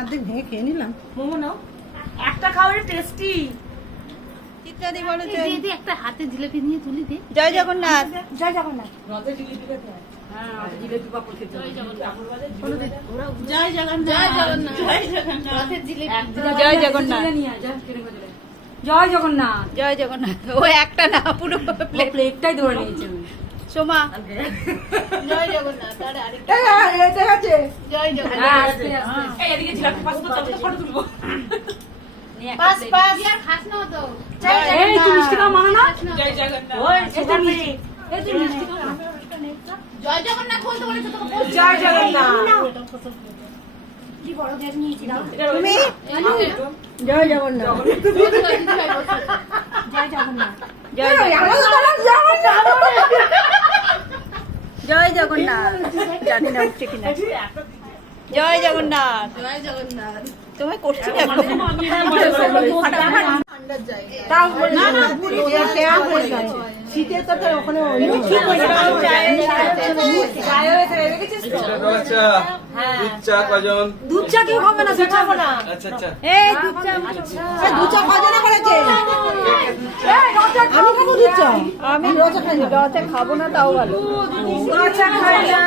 অর্ধেক ভেঙে খেয়ে নিলাম। মোমো নাও, একটা খাওয়ারে টেস্টি। ইত্যাদি বলে দিদি একটা হাতে জিলিপি নিয়ে তুলি দে। জয় জগন্নাথ। জয় জগন্নাথ। জয় জগন্নাথ। জয় জগন্নাথ। জয় জগন্নাথ। রথের জিলিপি। জয় জগন্নাথ। জয় জগন্নাথ। জয় জগন্নাথ। ও একটা না, পুরো প্লেটটাই ধরে নিয়েছে। সোমা। জয় জগন্নাথ। আরে আরেকটা জয় জগন্নাথ। এই এদিকে জিলাপি পাস করতে হবে, ফটো তুলবো। পাস পাস আর খাস না তো। এই তুই মিষ্টি খাও মানো না? জয় জগন্নাথ। ওই সেটা মিষ্টি। এই তুই মিষ্টি খাও না? জয় জগন্নাথ বলতে বলেছে তোকে বলছি। জয় জগন্নাথ। তুমি জয় জগন্নাথ। জয় জগন্নাথ। জয় জগন্নাথ। জানি না উঠছে কিনা। জয় জগন্নাথ। জয় জগন্নাথ। তোমায় করছি দেখো। শীতের কথা ওখানে ঠিক হয়েছে। দুধ চা কেউ খাবে না, দুধ খাবো না। এই দুধ চা। দুধ চা কজনে করেছে? আমি খাবো দুধ চা। আমি রচা খাবো না, তাও ভালো। রচা খাই না।